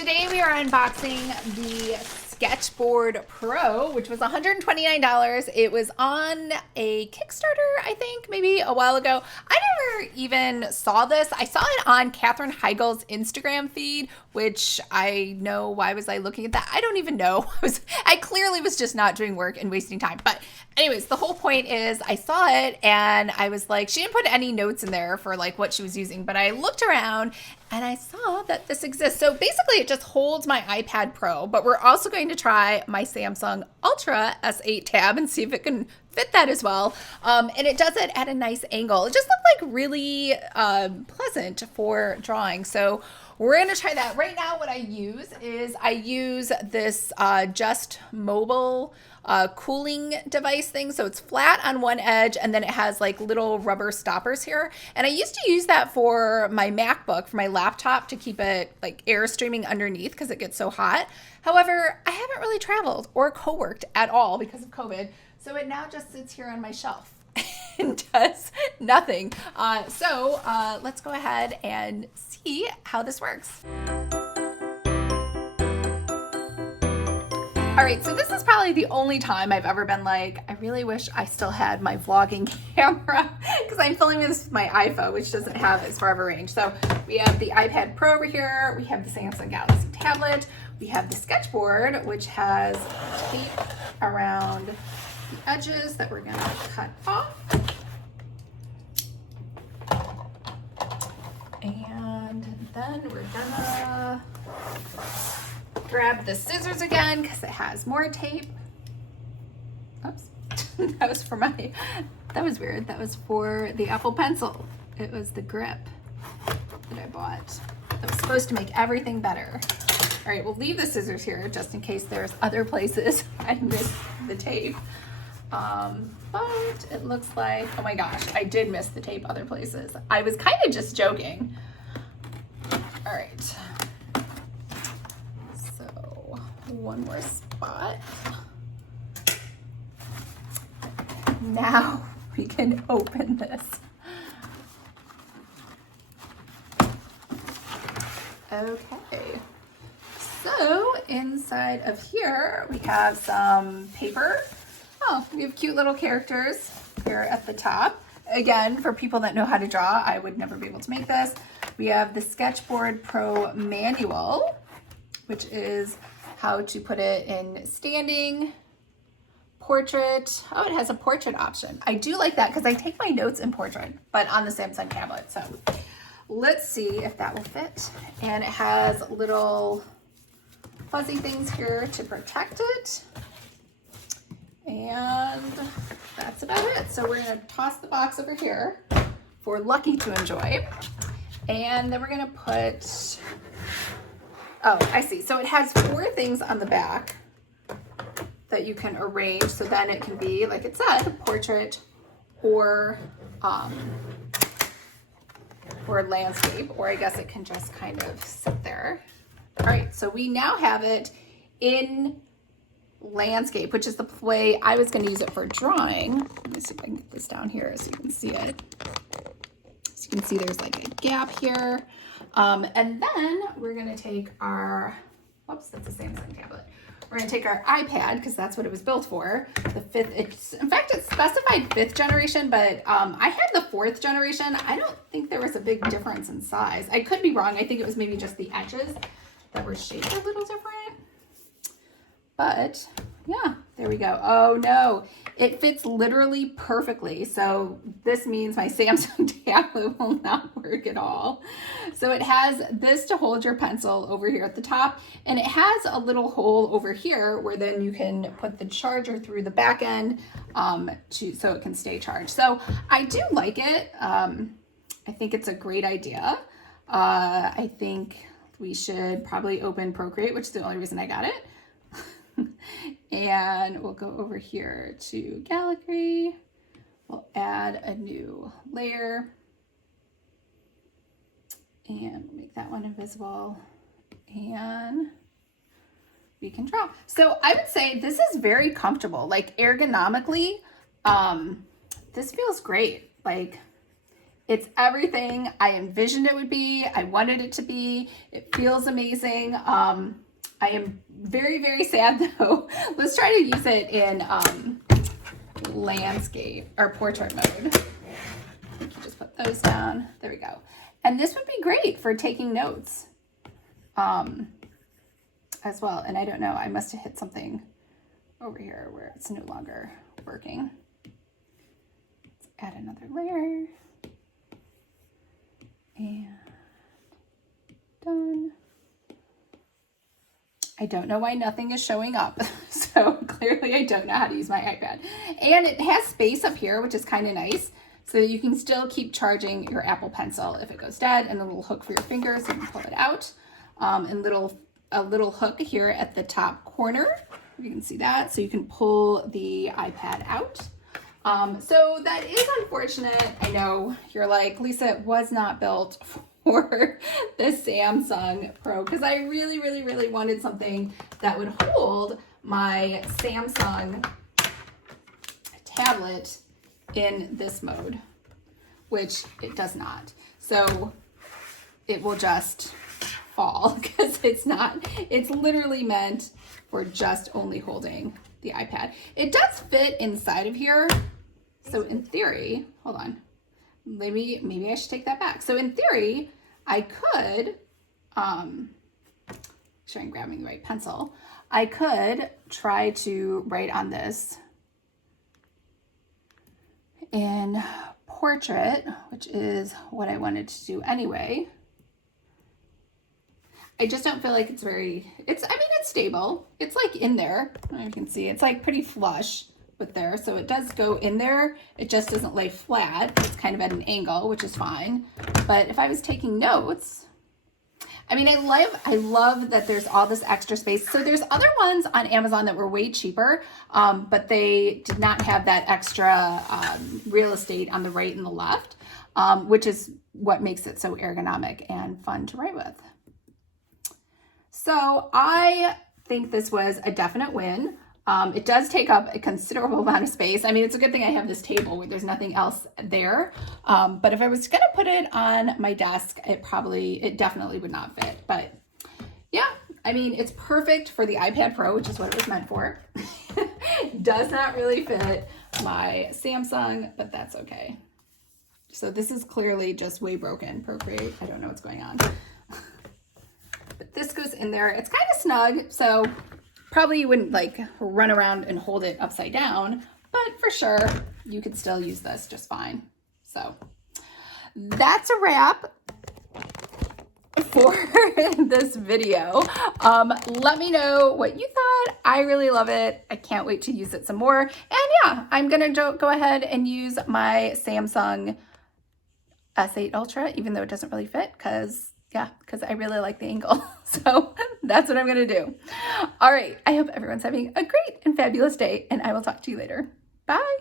Today we are unboxing the Sketchboard Pro, which was $129. It was on a Kickstarter, I think, maybe a while ago. I never even saw this. I saw it on Katherine Heigl's Instagram feed, which I know, why was I looking at that? I don't even know. I clearly was just not doing work and wasting time. But anyways, the whole point is I saw it and I was like, she didn't put any notes in there for like what she was using, but I looked around and I saw that this exists. So basically it just holds my iPad Pro, but we're also going to try my Samsung Ultra S8 tab and see if it can fit that as well. And it does it at a nice angle. It just looked like really pleasant for drawing. So we're going to try that. Right now what I use is this Just Mobile cooling device thing. So it's flat on one edge and then it has like little rubber stoppers here. And I used to use that for my MacBook, for my laptop, to keep it like air streaming underneath because it gets so hot. However, I haven't really traveled or co-worked at all because of COVID. So it now just sits here on my shelf and does nothing. So let's go ahead and see how this works. All right, so this is probably the only time I've ever been like, I really wish I still had my vlogging camera because I'm filming this with my iPhone, which doesn't have its forever range. So we have the iPad Pro over here. We have the Samsung Galaxy tablet. We have the Sketchboard, which has tape around the edges that we're gonna cut off. And then we're gonna grab the scissors again because it has more tape. Oops, that was weird. That was for the Apple Pencil. It was the grip that I bought. That was supposed to make everything better. All right, we'll leave the scissors here just in case there's other places I missed the tape. But it looks like, oh my gosh, I did miss the tape other places. I was kind of just joking. All right. So one more spot. Now we can open this. Okay. So inside of here, we have some paper. Oh, we have cute little characters here at the top. Again, for people that know how to draw, I would never be able to make this. We have the Sketchboard Pro manual, which is how to put it in standing, portrait. Oh, it has a portrait option. I do like that because I take my notes in portrait, but on the Samsung tablet. So let's see if that will fit. And it has little fuzzy things here to protect it. And that's about it. So we're gonna toss the box over here for Lucky to enjoy. And then we're gonna put, oh, I see. So it has 4 things on the back that you can arrange. So then it can be, like it said, portrait or landscape, or I guess it can just kind of sit there. All right, so we now have it in landscape, which is the way I was going to use it for drawing. Let me see if I can get this down here so you can see it. So you can see there's like a gap here. And then we're going to take our, whoops, that's a Samsung tablet. We're going to take our iPad because that's what it was built for. The 5th, in fact, it specified 5th generation, but I had the 4th generation. I don't think there was a big difference in size. I could be wrong. I think it was maybe just the edges that were shaped a little different. But yeah, there we go. Oh no, it fits literally perfectly. So this means my Samsung tablet will not work at all. So it has this to hold your pencil over here at the top, and it has a little hole over here where then you can put the charger through the back end so it can stay charged. So I do like it. I think it's a great idea. I think we should probably open Procreate, which is the only reason I got it. And we'll go over here to gallery. We'll add a new layer and make that one invisible, and we can draw. So I would say this is very comfortable, like ergonomically. This feels great. Like It's everything I envisioned it would be. I wanted it to be. It feels amazing. I am very, very sad though. Let's try to use it in landscape or portrait mode. You can just put those down. There we go. And this would be great for taking notes as well. And I don't know, I must have hit something over here where it's no longer working. Let's add another layer. And done. I don't know why nothing is showing up. So clearly I don't know how to use my iPad. And it has space up here, which is kind of nice. So you can still keep charging your Apple Pencil if it goes dead, and a little hook for your fingers so you can pull it out. And a little hook here at the top corner. You can see that. So you can pull the iPad out. So that is unfortunate. I know you're like, Lisa, it was not built for the Samsung Pro, because I really, really, really wanted something that would hold my Samsung tablet in this mode, which it does not. So it will just fall because it's literally meant for just only holding the iPad. It does fit inside of here. So in theory, hold on, maybe I should take that back. So in theory, I could, sure I'm grabbing the right pencil. I could try to write on this in portrait, which is what I wanted to do anyway. I just don't feel like it's it's stable. It's like in there, you can see it's like pretty flush with there. So it does go in there. It just doesn't lay flat. It's kind of at an angle, which is fine. But if I was taking notes, I mean, I love that there's all this extra space. So there's other ones on Amazon that were way cheaper, but they did not have that extra real estate on the right and the left, which is what makes it so ergonomic and fun to write with. So I think this was a definite win. It does take up a considerable amount of space. I mean, it's a good thing I have this table where there's nothing else there. But if I was going to put it on my desk, it definitely would not fit. But yeah, I mean, it's perfect for the iPad Pro, which is what it was meant for. Does not really fit my Samsung, but that's okay. So this is clearly just way broken. Procreate, I don't know what's going on. But this goes in there. It's kind of snug, so probably you wouldn't like run around and hold it upside down, but for sure you could still use this just fine. So that's a wrap for this video. Let me know what you thought. I really love it. I can't wait to use it some more. And yeah, I'm gonna go ahead and use my Samsung S8 Ultra, even though it doesn't really fit, because I really like the angle. So that's what I'm going to do. All right. I hope everyone's having a great and fabulous day, and I will talk to you later. Bye.